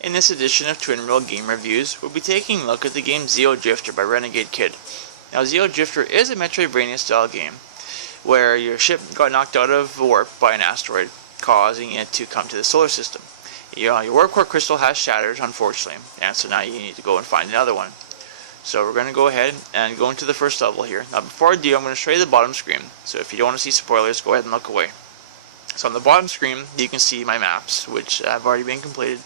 In this edition of Twin Reel Game Reviews, we'll be taking a look at the game Xeodrifter by Renegade Kid. Now, Xeodrifter is a Metroidvania style game, where your ship got knocked out of warp by an asteroid, causing it to come to the solar system. Your warp core crystal has shattered, unfortunately, and so now you need to go and find another one. So we're going to go ahead and go into the first level here. Now before I do, I'm going to show you the bottom screen, so if you don't want to see spoilers, go ahead and look away. So on the bottom screen, you can see my maps, which have already been completed.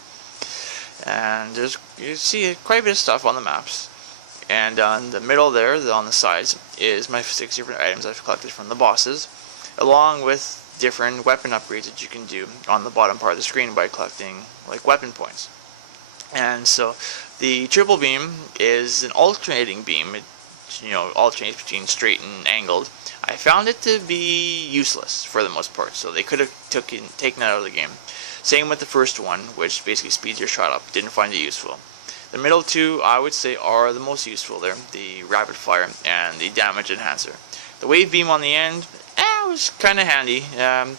And you see quite a bit of stuff on the maps. And on the middle there, on the sides, is my 6 different items I've collected from the bosses, along with different weapon upgrades that you can do on the bottom part of the screen by collecting like weapon points. And so the triple beam is an alternating beam. It alternates between straight and angled. I found it to be useless for the most part, so they could have taken that out of the game. Same with the first one, which basically speeds your shot up. Didn't find it useful. The middle two, I would say, are the most useful there. The rapid fire and the damage enhancer. The wave beam on the end, was kind of handy.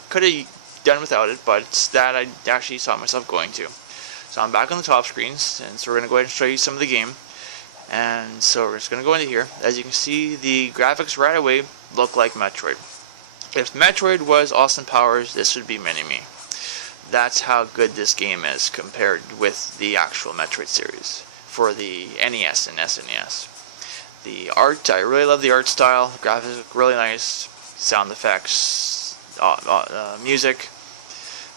Could have done without it, but it's that I actually saw myself going to. So I'm back on the top screens, and so we're going to go ahead and show you some of the game. And so we're just going to go into here. As you can see, the graphics right away look like Metroid. If Metroid was Austin Powers, this would be Mini-Me. That's how good this game is compared with the actual Metroid series for the NES and SNES. The art, I really love the art style. The graphics look really nice. Sound effects, music.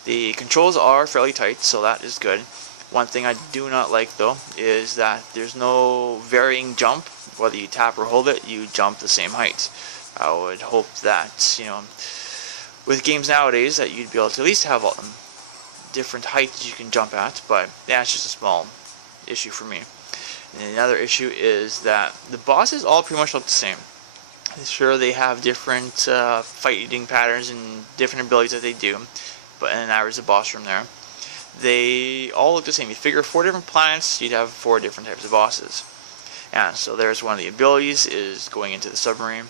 The controls are fairly tight, so that is good. One thing I do not like though is that there's no varying jump. Whether you tap or hold it, you jump the same height. I would hope that, with games nowadays, that you'd be able to at least have different heights you can jump at, but that's just a small issue for me. And another issue is that the bosses all pretty much look the same. Sure, they have different fighting patterns and different abilities that they do, but and there's a boss room there. They all look the same. You figure 4 different planets, you'd have 4 different types of bosses. And so there's one of the abilities, is going into the submarine.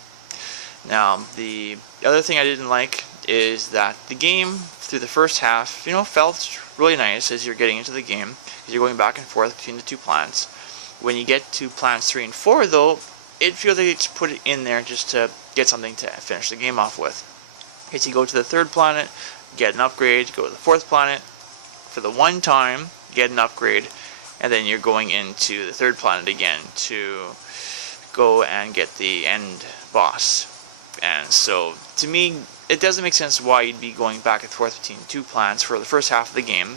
Now, the other thing I didn't like is that the game, through the first half, felt really nice as you're getting into the game, because you're going back and forth between the 2 planets. When you get to planets 3 and 4, though, it feels like they just put it in there just to get something to finish the game off with. As you go to the 3rd planet, get an upgrade, go to the 4th planet, for the one time, get an upgrade, and then you're going into the 3rd planet again to go and get the end boss. And so, to me, it doesn't make sense why you'd be going back and forth between 2 planets for the first half of the game,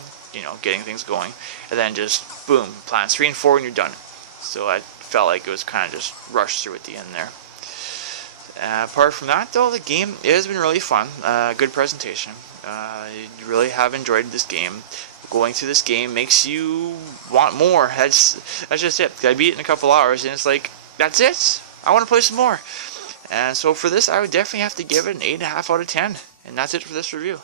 getting things going, and then just, boom, planets 3 and 4 and you're done. So I felt like it was kind of just rushed through at the end there. Apart from that, though, the game has been really fun. Good presentation. I really have enjoyed this game. Going through this game makes you want more. That's just it. I beat it in a couple hours, and it's like, that's it. I want to play some more. And so for this, I would definitely have to give it an 8.5 out of 10. And that's it for this review.